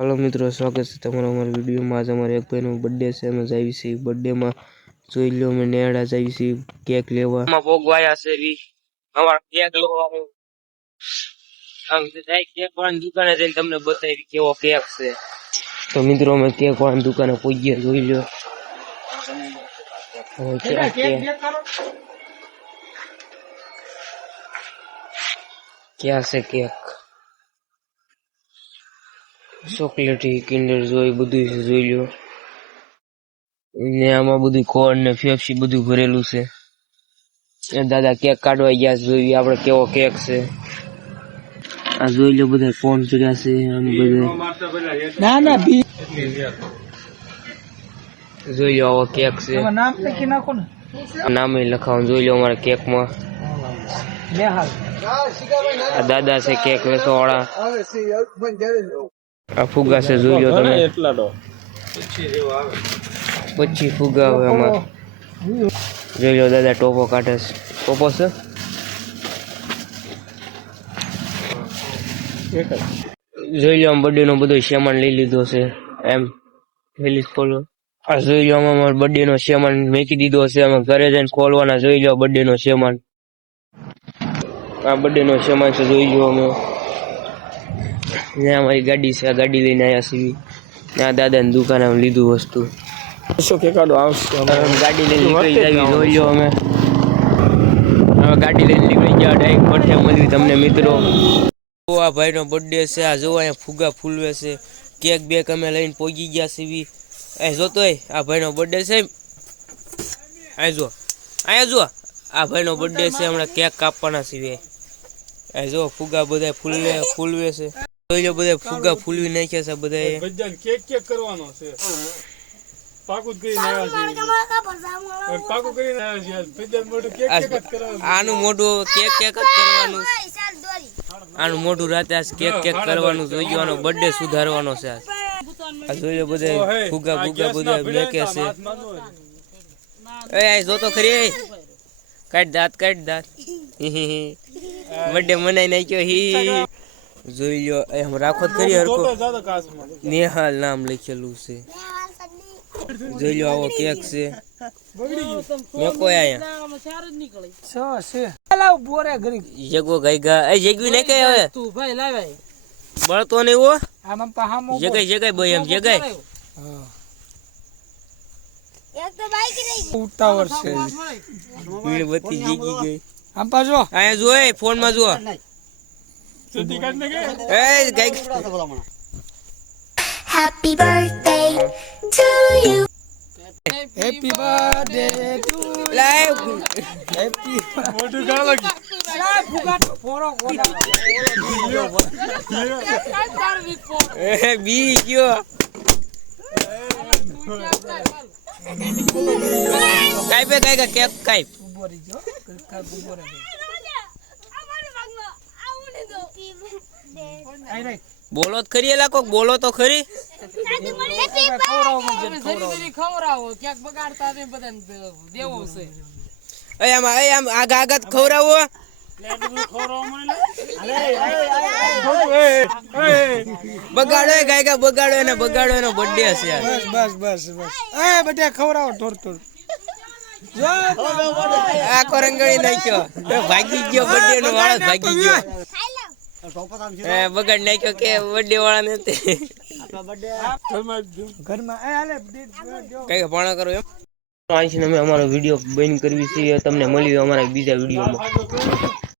Hello मित्रों, स्वागत है તમારું અમારા વિડીયોમાં। आज અમારે એક ભાઈનો બર્થડે છે, અમે આવી છે બર્થડેમાં જોઈ લો અમે નેડા આવી છે કેક લેવા માં ભોગવાયા છે રી અમાર કેક લેવા આમ જાય કેક વાળાની દુકાને જઈને તમને બતાવી કેવો કેક છે। તો મિત્રો અમે કેક વાળાની દુકાને પહોંચ્યા, જોઈ લો क्या છે કેક ચોકલેટી કિન્ડર જોઈ બધું છે, જોઈ લો ને આમાં બધું કોર્ન ને પેપ્સી બધું ભરેલું છે। દાદા કેક કાઢવા ગયા, જોઈ આપણે કેવો કેક છે। આ જોઈ લો બધા ફોન પડ્યા છે અને બધા ના ના જોઈ લો આવો કેક છે, નામ લખી નાખો ને, નામ લખાવાનું જોઈ લો અમારા કેક માં આ દાદા છે કેક વેચવા વાળા। આ ફુગા છે જોઈ લો તમે, એટલા તો 25 ફુગા આવે આમાં। જોઈ લો દાદા ટોપો કાઢે છે, ટોપો છે જોઈ લો આમ બર્થડે નો બધો સામાન લઈ લીધો છે એમ રિલીઝ ખોલો। આ જોઈ લો આમાં અમારો બર્થડે નો સામાન મેકી દીધો છે, અમે ઘરે જઈને ખોલવાના। જોઈ લો બર્થડે નો સામાન, આ બર્થડે નો સામાન છે જોઈ લો અમે। ને અમારી ગાડી છે, આ ગાડી લઈને આવ્યા છીએ ને આ દાદાની દુકાને લીધું વસ્તુ ગાડી લઈને નીકળી જાય જોઈ લો અમે। હવે ગાડી લઈને નીકળી ગયા ડાયરેક્ટ ભઠ્ઠે મળ્યું તમને મિત્રો। આ ભાઈ નો બર્થડે છે, આ જો અહીંયા ફુગા ફૂલવે છે, કેક બેક અમે લઈને પહોંચી ગયા છીએ। એ જોતો આ ભાઈ નો બર્થડે છે, અહીંયા જો આ ભાઈ નો બર્થડે છે, હમણાં કેક કાપવાના છીએ। એ જો ફુગા બધા ફૂલવે છે, જોઈ લો બધા ફુગા ફૂલવી નાખ્યા છે બધા બધાને કેક કરવાનો છે। પાકું કરીને આનું મોઢું કેક જ કરવાનું, આનું મોઢું રાતે આજ કેક કરવાનું જોઈ લો, આનો બર્થડે સુધારવાનો છે આ જોઈ લો બધા ફુગા બધા મેકે છે। એ જો તો ખરી કાઢ દાંત બર્થડે મનાઈ નાખ્યો હી જોઈ લો એમ રાખો ખરી હરકો નેહાલ નામ લખેલું છે। જોઈ લો આવો કેક છે મેકો જગો ગાયગા એ જગવી ને કઈ હવે તું ભાઈ લાવે બળતો ને એવો જગાઈ ભાઈ એમ જગાઈ એક તો બાઈક રહી ઉતાવળ છે મીણબત્તી જગી ગઈ આમ પાછો આયા જો એ ફોન માં જો સીધી કાઢ ને એ ગાય Happy birthday to you. Happy birthday to you. Live. Happy મોટું ગા લાગી લાય ફુગા ફોરો કોડા એ બી ગયો કાઈ બે કાઈ કેક કાઈ ઉભોરી જો કાઈ ઉભોરે અમારે ભાગનો આવું ને દો આઈ રે બોલો તો ખરી એલા કોક બોલો તો ખરી ખવરાવો ક્યાંક બગાડતા ને બધાને દેવો છે આમ આગત ખવરાવો બગાડો ગાયકા બગાડો એનો બર્થડે છે બસ એ બેટા ખવરાવો થોડ જો આખો રંગળી નાખ્યો ભાગી ગયો બર્થડે નો વાળો ભાગી ગયો બગાડ નાખ્યો કે બર્થડે વાળા ને ઘરમાં કઈ પાણા કરો એમ। અમે અમારો વિડીયો બંધ કરવી છે, તમને મળ્યું અમારા બીજા વિડીયોમાં।